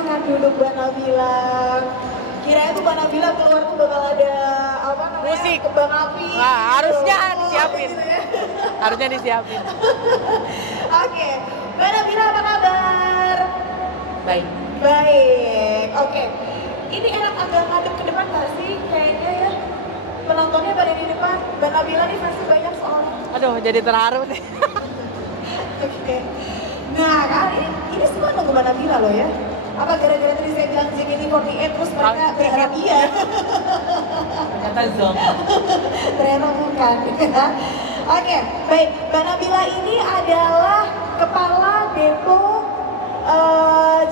Silahkan duduk Mbak Nabila. Kirain tuh Mbak Nabila keluar tuh bakal ada apa namanya? Musik. Kembang api. Wah, harusnya gitu. disiapin. Gitu ya. Harusnya disiapin. Oke, Mbak Nabila apa kabar? Baik. Baik, oke. Ini enak agak ngadep ke depan nggak sih? Kayaknya ya. Penontonnya pada di depan. Mbak Nabila nih pasti banyak soalnya. Aduh, jadi terharu nih. Oke. Nah, kan ini semua nunggu Mbak Nabila loh ya. Apa gara-gara tadi saya bilang JKT48 terus mereka berharap iya? Ternyata Zong. Ternyata bukan. Oke, baik. Mbak Nabila ini adalah Kepala Depo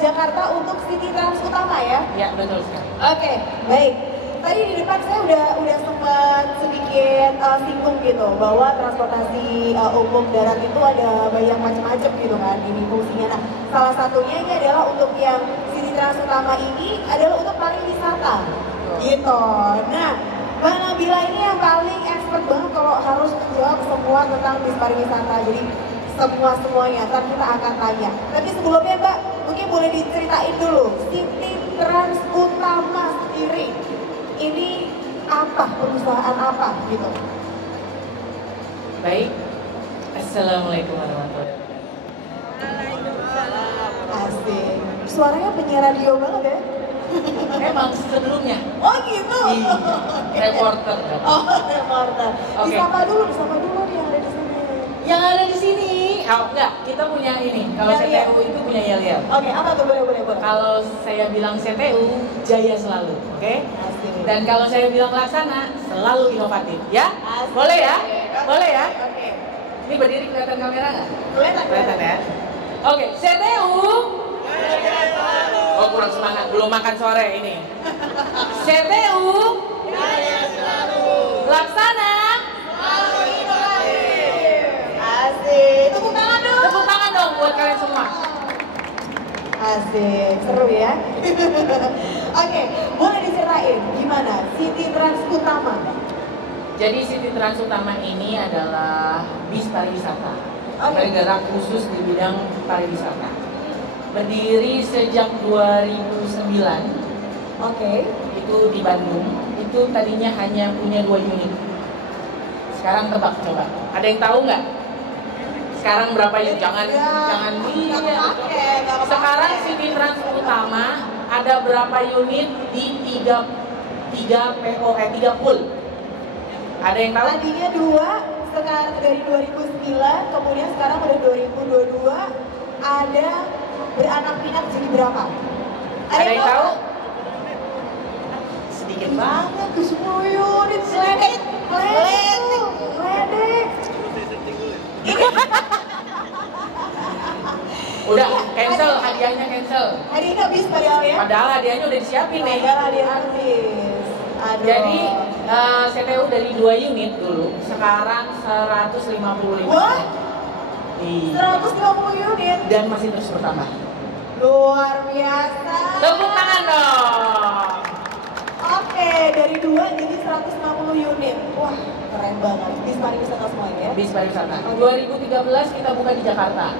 Jakarta untuk City Trans Utama ya? Ya, betul sekali. Oke, baik. Tadi di depan saya udah sempat sedikit singgung gitu bahwa transportasi umum darat itu ada banyak macam-macam gitu kan ini fungsinya. Nah, salah satunya ini adalah untuk yang City Trans Utama ini adalah untuk pariwisata gitu. Nah, Mbak Nabila ini yang paling expert banget kalau harus menjawab semua tentang bis pariwisata. Jadi semuanya, ntar kita akan tanya. Tapi sebelumnya Mbak, mungkin boleh diceritain dulu City Trans Utama sendiri. Ini apa, perusahaan apa gitu? Baik. Assalamualaikum warahmatullahi wabarakatuh. Asik. Suaranya penyiar radio banget ya? Emang sebelumnya. Oh gitu? Iya. Reporter. Oh, reporter. Oke. Disapa dulu nih yang ada di sini. Yang ada di sini. Oh, enggak, kita punya ini. Kalau Yel-yel. CTU itu punya yel-yel. Oke, apa tuh? Boleh. Kalau saya bilang CTU, jaya selalu, oke? Asik. Dan kalau saya bilang laksana, selalu inovatif, ya? Asik. Boleh ya? Boleh ya? Oke. Ini berdiri kelihatan kamera nggak? Kelihatan ya? Oke, CTU. Oh, kurang semangat, belum makan sore ini. CTU. Laksana. Asik. Tepuk tangan dong. Tepuk tangan dong buat kalian semua. Asik, seru ya. Oke, boleh diceritain gimana City Trans Utama? Jadi City Trans Utama ini adalah bis pariwisata. Bergerak khusus di bidang pariwisata. Berdiri sejak 2009. Oke. Itu di Bandung. Itu tadinya hanya punya 2 unit. Sekarang tebak coba. Ada yang tahu nggak? Sekarang berapa unit? Jangan Sekarang City Trans Utama ada berapa unit di 3 pool? Ada yang tahu? Tadinya 2, sekarang dari 2009, kemudian sekarang udah 2022, ada beranak pinak jadi berapa? Ada yang tahu? Sedikit banget. Ke 10 unit, ledek. Udah, cancel, hadiahnya cancel. Hari ini habis padahal ya? Padahal hadiahnya udah disiapin nih. Padahal hadiah habis. Aduh. Jadi CTU dari 2 unit dulu, sekarang 155. Wah, Iya. 150 unit. Dan masih terus bertambah. Luar biasa. Tepuk tangan dong. Oke, dari 2 jadi 150 unit. Wah, keren banget. Bis pariwisata semuanya ya? Bis pariwisata. 2013 kita buka di Jakarta.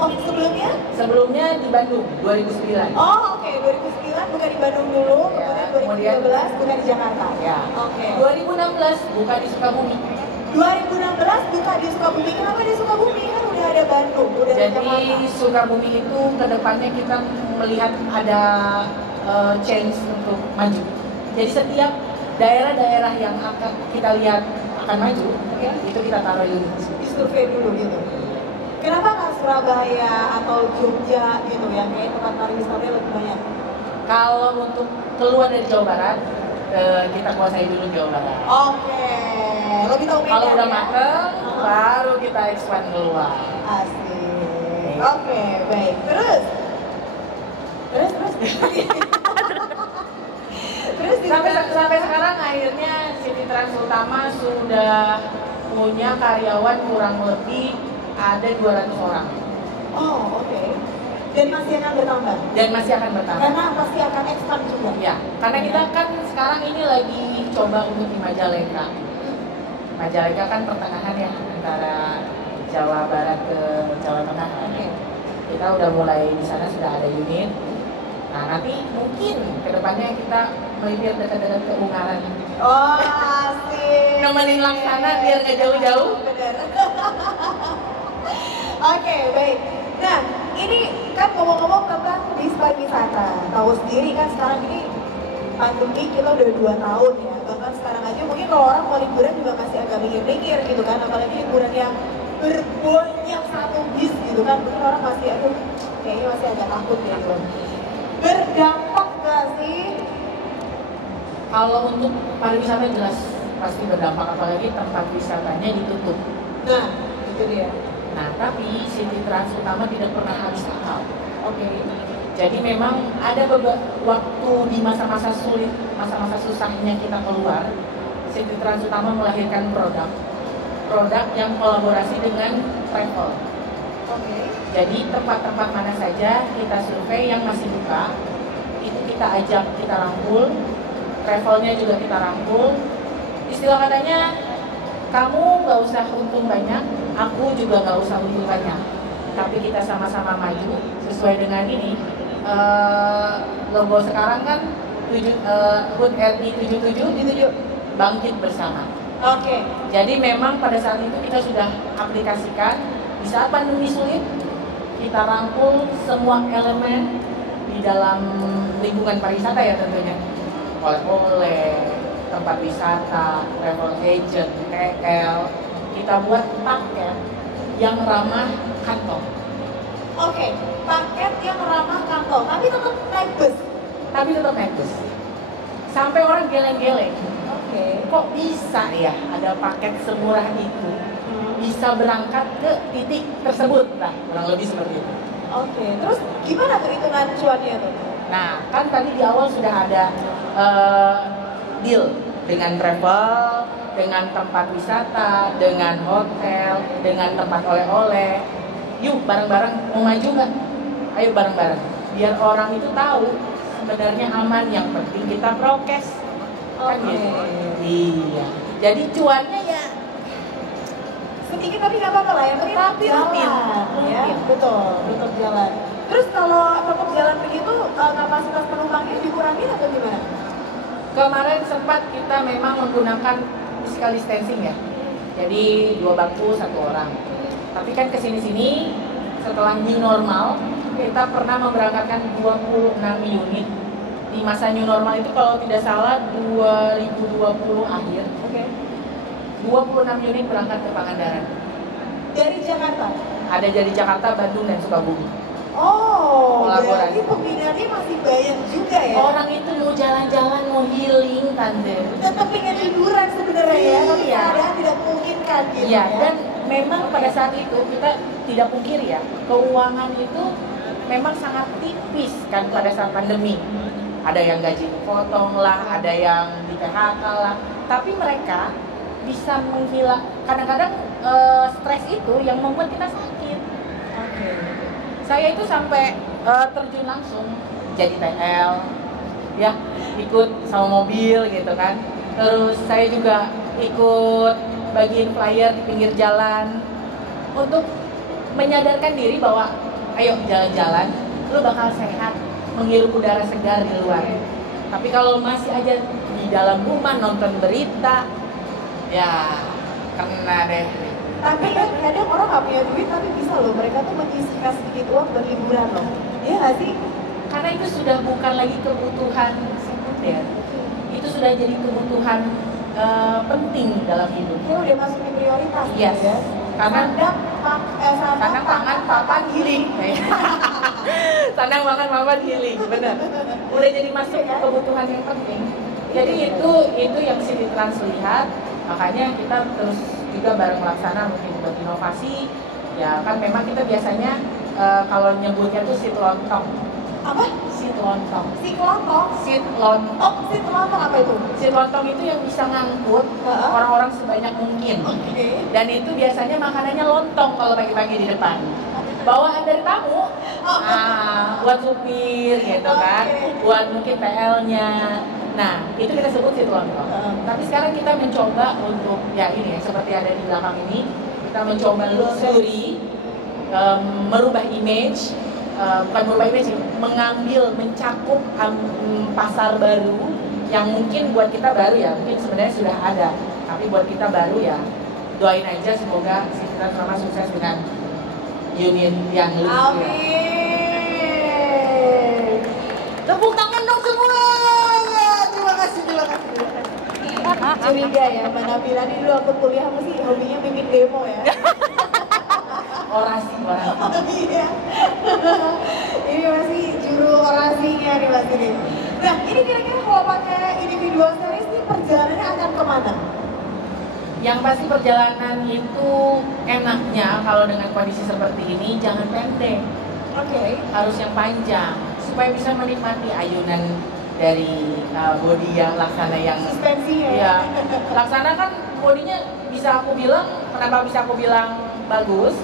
Oh, sebelumnya? Sebelumnya di Bandung, 2009. Oh, oke. 2009 buka di Bandung dulu, Ya, kemudian 2013 buka di Jakarta. Ya. Oke. 2016 buka di Sukabumi. 2016 buka di Sukabumi. Kenapa di Sukabumi? Kan udah ada Bandung, udah ada Jadi Jakarta. Sukabumi itu kedepannya kita melihat ada change untuk maju. Jadi setiap daerah-daerah yang akan kita lihat akan maju, Ya. itu kita taruh di sini. Di survei dulu gitu. Kenapa nggak Surabaya atau Jogja gitu yang kayak tempat pariwisatanya lebih banyak? Kalau untuk keluar dari Jawa Barat, kita kuasai dulu Jawa Barat. Oke, lebih tahu Medan Kalau udah ya? mateng, baru kita expand keluar. Asik. Oke, baik. Terus? Terus Sampai sekarang akhirnya City Trans Utama sudah punya karyawan kurang lebih ada 200 orang. Oh, oke. Dan masih akan bertambah? Dan masih akan bertambah. Karena pasti akan expand juga? Ya, karena kita kan sekarang ini lagi coba untuk di Majalengka. Majalengka kan pertengahan ya antara Jawa Barat ke Jawa Tengah. Oke. Kita udah mulai di sana sudah ada unit. Nah nanti mungkin kedepannya kita melipir dekat-dekat ke Ungaran. Oh, asik. Nemenin Laksana biar nggak jauh-jauh. Bener. Oke, baik. Nah, ini kan ngomong-ngomong tentang bis pariwisata. Tahu sendiri kan sekarang ini pandemi kita udah 2 tahun ya. Bahkan sekarang aja mungkin kalau orang mau liburan juga masih agak mikir-mikir gitu kan. Apalagi liburan yang berbonyok satu bis gitu kan. Mungkin orang masih, aduh kayaknya masih agak takut gitu. Berdampak gak sih? Kalau untuk pariwisata jelas pasti berdampak, apalagi tempat wisatanya ditutup. Nah, itu dia. Nah, tapi City Trans Utama tidak pernah habis akal. Oke. Jadi memang ada beberapa waktu di masa-masa sulit, masa-masa susahnya kita keluar, City Trans Utama melahirkan produk yang kolaborasi dengan travel. Oke. Jadi tempat-tempat mana saja kita survei yang masih buka, itu kita ajak, kita rangkul, travelnya juga kita rangkul. Istilah katanya, kamu nggak usah untung banyak, aku juga nggak usah untung banyak, tapi kita sama-sama maju sesuai dengan ini. Logo sekarang kan HUT RI 77 bangkit bersama. Oke. Jadi memang pada saat itu kita sudah aplikasikan. Di saat pandemi sulit, kita rangkul semua elemen di dalam lingkungan pariwisata ya tentunya. Oleh-oleh, tempat wisata, travel agent, TL, kita buat paket yang ramah kantong. Oke, paket yang ramah kantong, tapi tetap naik bus. Sampai orang geleng-geleng. Oke. Kok bisa ya ada paket semurah itu bisa berangkat ke titik tersebut? Nah, kurang lebih seperti itu. Oke, terus gimana perhitungan cuannya tuh? Nah, kan tadi di awal sudah ada deal dengan travel, dengan tempat wisata, dengan hotel, dengan tempat oleh-oleh. Yuk bareng-bareng, mau maju nggak? Ayo bareng-bareng. Biar orang itu tahu sebenarnya aman, yang penting kita prokes. Kan gitu. Iya. Jadi cuannya ya sedikit tapi nggak apa-apa lah, yang penting jalan. Ya, betul, tetap jalan. Terus kalau tetap jalan begitu, kapasitas penumpangnya dikurangi atau gimana? kemarin sempat kita memang menggunakan physical distancing ya. Jadi 2 bangku 1 orang. Tapi kan kesini-sini setelah new normal, kita pernah memberangkatkan 26 unit. Di masa new normal itu kalau tidak salah 2020 akhir. Oke. 26 unit berangkat ke Pangandaran. Dari Jakarta? Ada dari Jakarta, Bandung, dan Sukabumi. Oh, Kolaborasi. berarti peminatnya masih banyak juga ya? Orang itu mau jalan-jalan, mau healing, tante. Tetap pengen liburan sebenarnya ya, tapi Iya. keadaan tidak memungkinkan gitu Iya, ya. dan memang pada saat itu kita tidak pungkiri ya, keuangan itu memang sangat tipis kan pada saat pandemi. Ada yang gaji potong lah, ada yang di PHK lah, tapi mereka bisa menghilang. Kadang-kadang stres itu yang membuat kita sakit. Oke. Saya itu sampai terjun langsung jadi TL, ya ikut sama mobil gitu kan. Terus saya juga ikut bagiin flyer di pinggir jalan untuk menyadarkan diri bahwa ayo jalan-jalan, lu bakal sehat, menghirup udara segar di luar. Tapi kalau masih aja di dalam rumah nonton berita, ya kena deh. Tapi kan kadang orang nggak punya duit tapi bisa loh, mereka tuh menyisihkan sedikit uang buat liburan loh. Iya nggak sih? Karena itu sudah bukan lagi kebutuhan sekunder, itu sudah jadi kebutuhan penting dalam hidup. Itu udah masuk di prioritas Yes. gitu ya. Karena Sandang, pangan, papan, healing. Sandang, pangan, papan, healing, benar. Udah jadi masuk kebutuhan yang penting. Jadi itu yang City Trans lihat, makanya kita terus juga bareng Laksana mungkin buat inovasi. Ya kan memang kita biasanya kalau nyebutnya tuh seat lontong. apa? Seat lontong. Si kelontong. Seat lontong. Oh, si kelontong apa itu? Seat lontong itu yang bisa ngangkut orang-orang sebanyak mungkin. Oke. Dan itu biasanya makanannya lontong kalau pagi-pagi di depan. Bawaan dari tamu, buat supir gitu kan, buat mungkin PL-nya. Nah, itu kita sebut seat lontong. Tapi sekarang kita mencoba untuk, ya ini ya, seperti ada di belakang ini, kita mencoba luxury, merubah image bukan merubah image sih, mencakup pasar baru yang mungkin buat kita baru ya, mungkin sebenarnya sudah ada, tapi buat kita baru ya, doain aja semoga si Citra Trauma sukses dengan unit yang lucu. Amin. Tepuk tangan dong semua. Terima kasih, terima kasih. Curiga ya, Mbak Nabila ini dulu waktu kuliah mesti hobinya bikin demo ya. Orasi. Oh iya. Ini masih juru orasinya nih Mas ini. Nah, ini kira-kira kalau pakai individual series ini perjalanannya akan kemana? Yang pasti perjalanan itu enaknya kalau dengan kondisi seperti ini jangan pendek. Oke. Harus yang panjang supaya bisa menikmati ayunan dari body yang Laksana yang suspensinya. Ya, Laksana kan bodinya bisa aku bilang, kenapa bisa aku bilang bagus?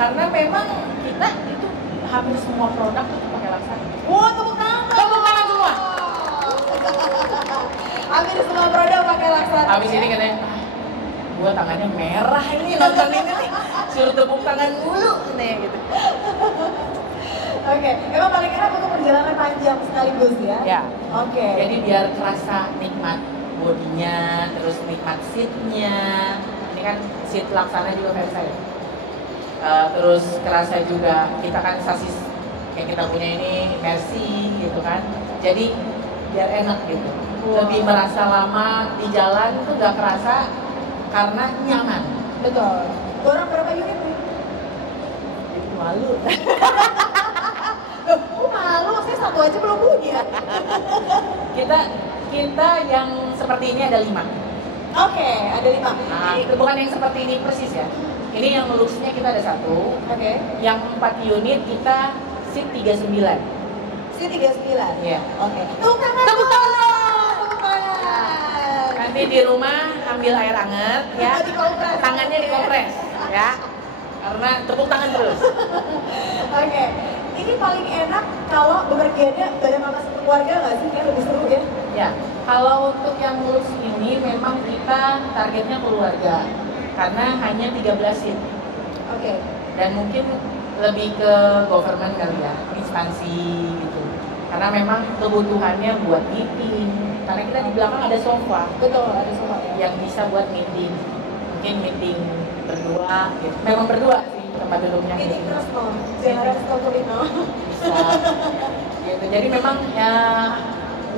Karena memang kita itu hampir semua produk itu pakai Laksana. Wah, tepuk tangan. Tepuk tangan semua. Hampir semua produk pakai Laksana. Habis ini katanya, gua tangannya merah ini nonton ini nih, suruh tepuk tangan dulu nih gitu. Oke, emang paling enak untuk perjalanan panjang sekaligus ya? Ya. Oke. Jadi biar kerasa nikmat bodinya, terus nikmat seatnya. Ini kan seat Laksana juga Versa ya. Terus kerasa juga kita kan sasis yang kita punya ini Mercy gitu kan. Jadi biar enak gitu. Lebih merasa lama di jalan tuh nggak kerasa karena nyaman. Betul. Orang berapa unit nih? Jadi malu. Loh, malu, saya satu aja belum punya. kita yang seperti ini ada 5. Oke, ada 5. Nah, itu bukan yang seperti ini persis ya. Ini yang luxnya kita ada 1. Oke. Yang 4 unit kita seat 39. Seat 39? Iya. Oke. Tepuk tangan. Tepuk tangan. Tepuk tangan. Nanti di rumah ambil air hangat ya. Tangannya dikompres ya. Karena tepuk tangan terus. Oke. Ini paling enak kalau bepergiannya bareng sama keluarga nggak sih? Kayak lebih seru ya? Ya, kalau untuk yang lux ini memang kita targetnya keluarga. Karena hanya 13 seat. Oke. Dan mungkin lebih ke government kali ya, instansi gitu. Karena memang kebutuhannya buat meeting. Karena kita di belakang ada sofa. Betul, ada sofa ya. Yang bisa buat meeting. Mungkin meeting berdua gitu. Memang berdua sih tempat duduknya. Meeting terus no, jangan no. Bisa. Gitu. Jadi memang ya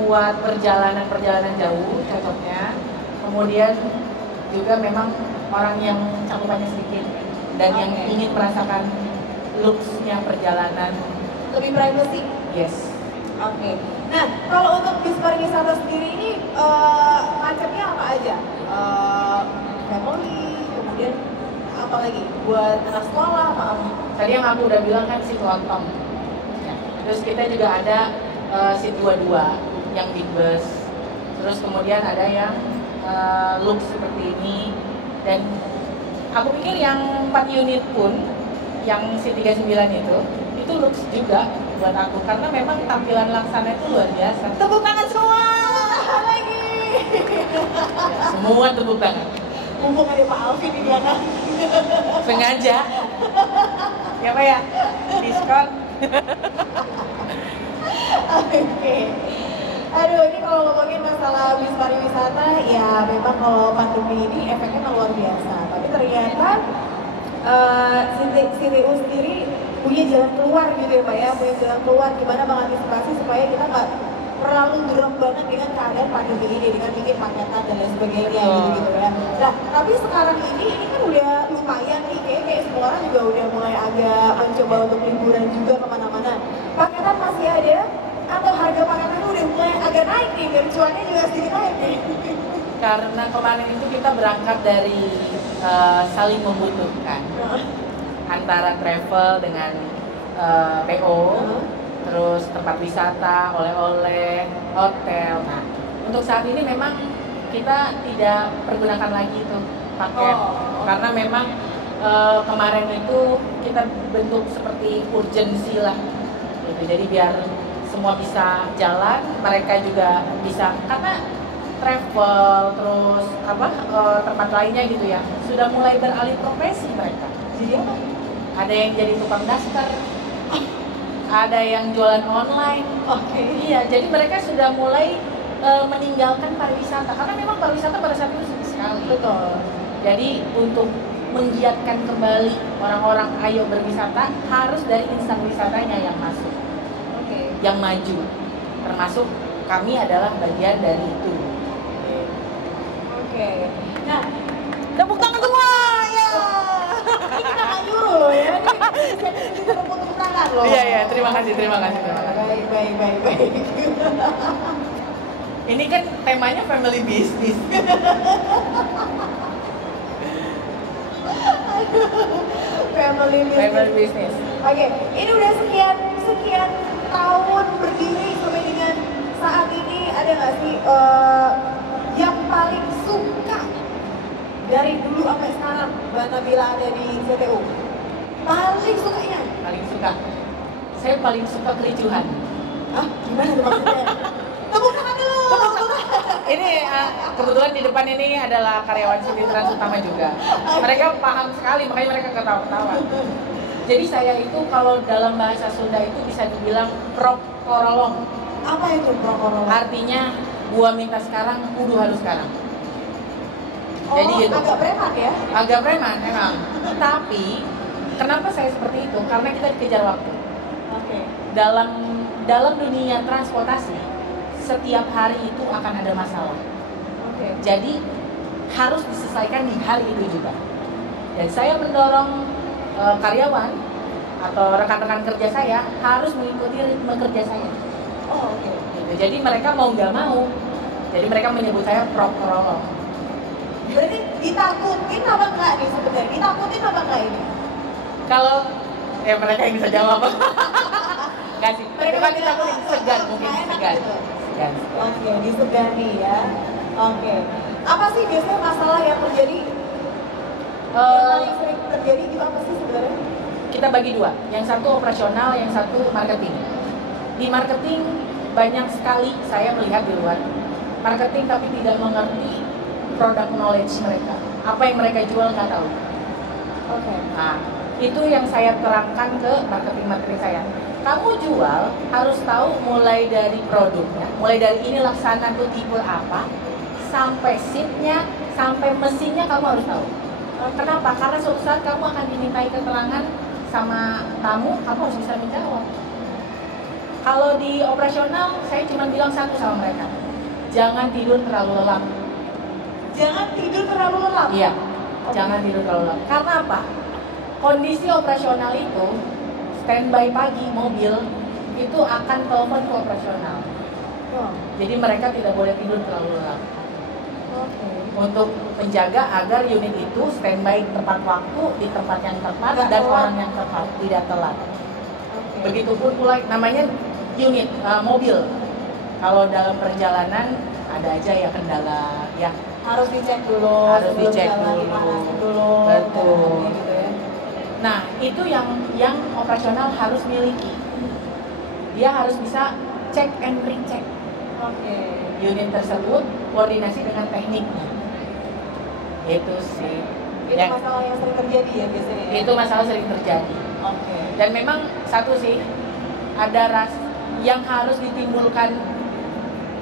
buat perjalanan jauh cocoknya. Kemudian juga memang orang yang cakupannya sedikit dan yang ingin merasakan looks-nya perjalanan lebih privacy. Yes. Oke. Nah, kalau untuk bis pariwisata sendiri ini macamnya apa aja? Family, kemudian apa lagi? Buat anak sekolah apa? Tadi yang aku udah bilang kan seat lontong. Ya. Terus kita juga ada seat 22 yang big bus. Terus kemudian ada yang look seperti ini. Dan aku pikir yang 4 unit pun yang seat 39 itu looks juga buat aku karena memang tampilan Laksana itu luar biasa. Tepuk tangan semua. Tahan lagi. Ya, semua tepuk tangan. Mumpung ada Pak Alvin di belakang. Sengaja. Ya Pak ya? Diskon. Oke. Aduh, ini kalau ngomongin masalah bis pariwisata, ya memang kalau pandemi ini efeknya luar biasa. Tapi ternyata CTU sendiri punya jalan keluar gitu ya Pak ya, punya jalan keluar gimana mengantisipasi supaya kita nggak terlalu drop banget dengan keadaan pandemi ini, dengan bikin paketan dan lain sebagainya gitu ya. Nah, tapi sekarang ini kan udah lumayan nih, kayak semua orang juga udah mulai agak mencoba untuk liburan juga kemana-mana. Paketan masih ada, atau harga paketan udah mulai agak naik nih, dan cuannya juga sedikit naik nih. Karena kemarin itu kita berangkat dari saling membutuhkan antara travel dengan PO, terus tempat wisata, oleh-oleh, hotel. Nah, untuk saat ini memang kita tidak pergunakan lagi itu paket karena memang kemarin itu kita bentuk seperti urgensi lah, gitu. Jadi biar semua bisa jalan, mereka juga bisa karena travel terus tempat lainnya gitu ya sudah mulai beralih profesi mereka. Jadi apa? Ada yang jadi tukang daster, ada yang jualan online. Oke. Iya, jadi mereka sudah mulai meninggalkan pariwisata karena memang pariwisata pada saat itu sepi sekali. Betul. Jadi untuk menggiatkan kembali orang-orang ayo berwisata harus dari insan wisatanya yang masuk, Oke. yang maju. Termasuk kami adalah bagian dari itu. Oke. Nah, Tepuk tangan semua ya. ini kita nggak nyuruh loh ya. Ini tepuk tangan loh. Iya, terima kasih. Baik. Ini kan temanya family business. Family business. Business. Oke, ini udah sekian tahun berdiri sampai dengan saat ini, ada nggak sih yang paling suka dari dulu sampai sekarang Mbak Nabila ada di CTU? Paling sukanya? Paling suka. Saya paling suka kericuhan. Ah, gimana tuh maksudnya? Tepuk tangan dulu. Ini kebetulan di depan ini adalah karyawan City Trans Utama juga. Mereka paham sekali, makanya mereka ketawa-ketawa. Jadi saya itu kalau dalam bahasa Sunda itu bisa dibilang prok korolong. Apa itu prokorol? Artinya gua minta sekarang, kudu harus sekarang. Jadi gitu. Agak preman ya? Agak preman emang. Tapi kenapa saya seperti itu? Karena kita dikejar waktu. Oke. Dalam dunia transportasi, setiap hari itu akan ada masalah. Oke. Jadi harus diselesaikan di hari itu juga. Dan saya mendorong karyawan atau rekan-rekan kerja saya harus mengikuti ritme kerja saya. Oh, oke. Gitu. Jadi mereka mau nggak mau, jadi mereka menyebut saya prokorolong. Berarti ditakutin apa enggak nih sebenarnya? Ditakutin apa enggak ini? Kalau ya mereka yang bisa jawab. Nggak sih, Mereka bukan bilang, ditakutin, segan mungkin, nggak enak segan. gitu. Segan. Oke, disegani ya. Oke. Apa sih biasanya masalah yang terjadi? Yang paling sering terjadi itu apa sih sebenarnya? Kita bagi dua, yang satu operasional, yang satu marketing. Di marketing banyak sekali saya melihat di luar marketing tapi tidak mengerti product knowledge mereka, apa yang mereka jual nggak tahu. Oke. Nah, itu yang saya terangkan ke marketing saya. Kamu jual harus tahu mulai dari produknya, mulai dari ini laksana tuh tipe apa, sampai seatnya, sampai mesinnya kamu harus tahu. Kenapa? Karena suatu saat kamu akan dimintai keterangan sama tamu, kamu harus bisa menjawab. Kalau di operasional, saya cuma bilang satu sama mereka, jangan tidur terlalu lelap. Jangan tidur terlalu lelap. Iya, jangan tidur terlalu lelap. Karena apa? Kondisi operasional itu, standby pagi mobil itu akan telepon ke operasional. Oh, Jadi mereka tidak boleh tidur terlalu lelap. oke. Untuk menjaga agar unit itu standby tepat waktu di tempat yang tepat Nggak dan telat. orang yang tepat, tidak telat. Oke. Begitupun pula namanya unit mobil. Kalau dalam perjalanan ada aja ya kendala ya. Harus dicek dulu. Harus sebelum dicek jalan, dulu. dipanasin dulu. Betul. Kayak gitu ya. Nah, itu yang operasional harus miliki. Dia harus bisa check and recheck Oke. unit tersebut, koordinasi dengan tekniknya. Itu sih. Itu Yang- masalah yang sering terjadi ya biasanya. Ya? itu masalah sering terjadi. Oke. Dan memang satu sih, ada ras yang harus ditimbulkan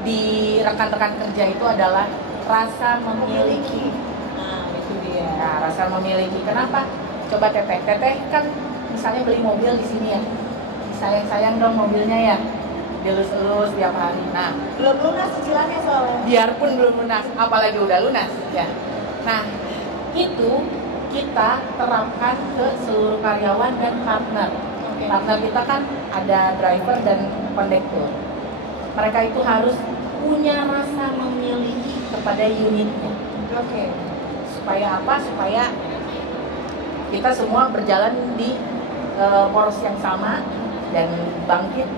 di rekan-rekan kerja itu adalah rasa memiliki. Nah, itu dia. Nah, rasa memiliki. Kenapa? Coba teteh kan misalnya beli mobil di sini ya, sayang dong mobilnya ya, dilus-elus tiap hari. Nah, Belum lunas cicilannya soalnya. biarpun belum lunas, apalagi udah lunas ya. Nah, itu kita terapkan ke seluruh karyawan dan partner. Oke. Partner kita kan ada driver dan kondektur. Mereka itu harus punya rasa memiliki kepada unitnya. Oke. Supaya apa? Supaya kita semua berjalan di poros yang sama dan bangkit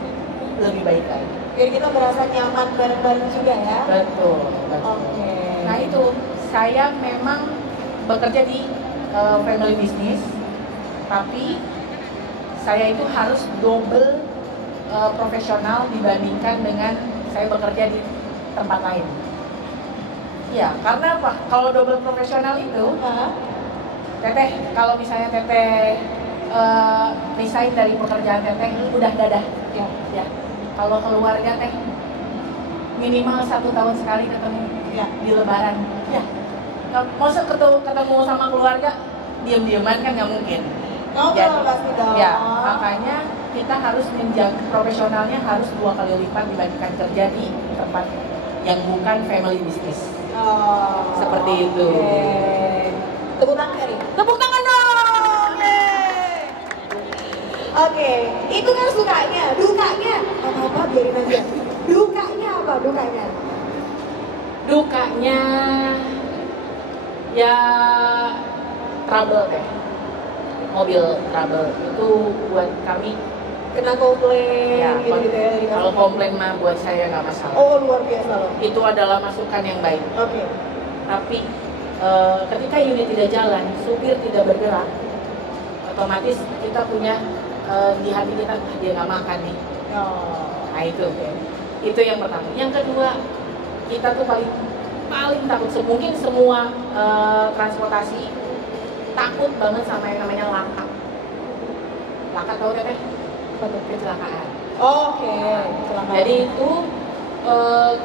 lebih baik lagi. Jadi kita berasa nyaman bareng-bareng juga ya. Betul, betul. Oke. Nah itu, saya memang bekerja di family business, tapi saya itu harus double profesional dibandingkan dengan saya bekerja di tempat lain. Ya, karena apa? Kalau double profesional itu, Hah? teteh, kalau misalnya teteh resign dari pekerjaan teteh udah dadah ya. Kalau keluarga teh minimal 1 tahun sekali ketemu ya di Lebaran ya. Masa ketemu sama keluarga diam-diaman kan nggak mungkin. Ngobrol pasti dong. Ya, makanya kita harus menjaga profesionalnya harus 2 kali lipat dibandingkan kerja di tempat yang bukan family business. Oh, seperti itu. Okay. Tepuk tangan nih. Tepuk tangan dong. Oke, itu kan sukanya, dukanya apa biarin aja. Dukanya apa? Dukanya ya trouble deh. Mobil trouble itu buat kami Kena komplain ya, gitu ya. Kalau komplain mah buat saya nggak masalah. Oh, luar biasa loh. Itu adalah masukan yang baik. Oke. Tapi ketika unit tidak jalan, supir tidak bergerak, otomatis kita punya di hati kita dia nggak makan nih. Oh. Nah itu yang pertama. Yang kedua, kita tuh paling takut. Mungkin semua transportasi takut banget sama yang namanya laka. Laka tahu teteh? Kecelakaan. Oke. Kecelakaan. Jadi itu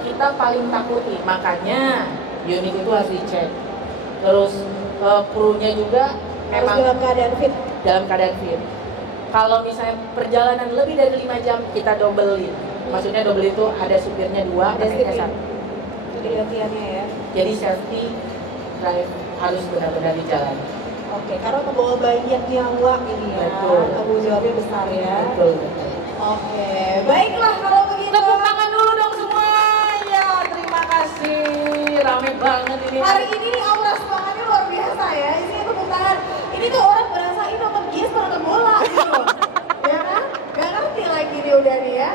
kita paling takuti. Makanya unit itu harus dicek. Terus krunya juga harus memang dalam keadaan fit. Kalau misalnya perjalanan lebih dari 5 jam kita dobelin. Maksudnya double itu ada supirnya 2, tekniknya 1. Jadi latihannya ya. Jadi safety drive harus benar-benar dijalani. Oke, karena membawa banyak nyawa ini ya. Betul. Tanggung jawabnya besar ya. Betul. Oke, baiklah kalau begitu. Tepuk tangan dulu dong semua. Ya, terima kasih. Rame banget ini. Hari ini aura semangatnya luar biasa ya. Isinya tepuk tangan. Ini tuh orang berasa ini nonton Gies nonton bola gitu. Ya kan? Gak ngerti lagi nih udah nih ya.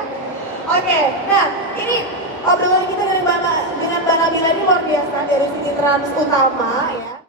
Oke, nah ini obrolan kita dengan Bang Nabila ini luar biasa dari sisi Trans Utama ya.